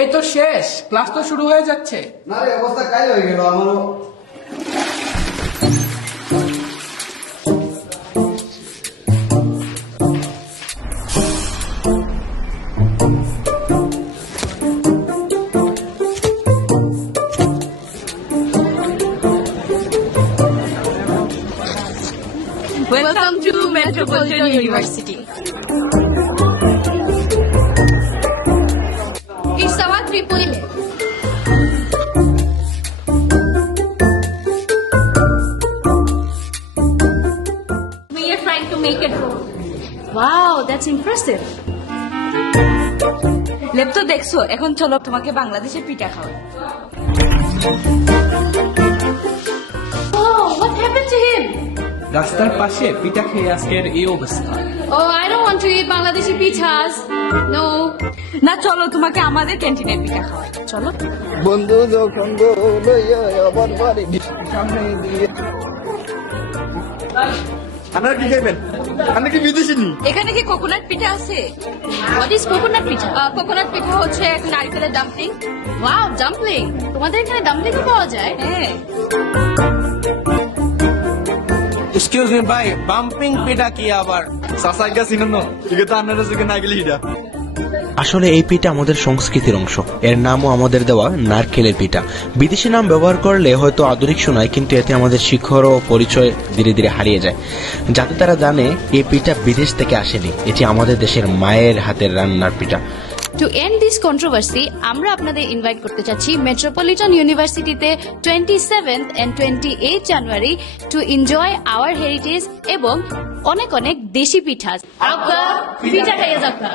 এই তো শেষ, ক্লাস তো শুরু হয়ে যাচ্ছে। না রে, অবস্থা কাল হয়ে গেল আমারও। Welcome to Metropolitan University. It's our triple. We are trying to make it roll. Wow, that's impressive. লেপ তো দেখছো, এখন চলো তোমাকে বাংলাদেশের পিঠা খাওয়াই। Oh, what happened to him? রাস্তার পাশে পিঠা খেয়ে আজকের এই অবস্থা। Oh, I don't want to eat Bangladeshi pizzas. No. না চলো তোমাকে আমাদের ক্যান্টিনের পিঠা খাওয়াই, চলো। বন্ধু যখন গো লইয়া আবার বাড়ি সামনে দিয়ে আপনারা কি খাইবেন? আপনি কি বিদেশি নি? এখানে কি কোকোনাট পিঠা আছে? What is coconut pizza? Coconut পিঠা হচ্ছে এক নারকেলের ডাম্পলিং। Wow, dumpling. তোমাদের এখানে ডাম্পলিং পাওয়া যায়? হ্যাঁ। এক্সকিউজ মি ভাই, বাম্পিং পিঠা কি আবার? সাসাইকা সিনন ঠিক তো আপনারা যখন না গেলে হিডা। আসলে এই পিঠা আমাদের সংস্কৃতির অংশ। এর নামও আমাদের দেওয়া নারকেলের পিঠা। বিদেশি নাম ব্যবহার করলে হয়তো আধুনিক শোনায়, কিন্তু এতে আমাদের শিখর ও পরিচয় ধীরে ধীরে হারিয়ে যায়। যাতে তারা জানে এই পিঠা বিদেশ থেকে আসেনি, এটি আমাদের দেশের মায়ের হাতের রান্নার পিঠা। To end this controversy, আমরা আপনাদের ইনভাইট করতে চাচ্ছি মেট্রোপলিটন ইউনিভার্সিটিতে 27th and 28th January to enjoy our heritage এবং অনেক অনেক দেশি পিঠা। পিঠা খাইয়ে যাত্রা।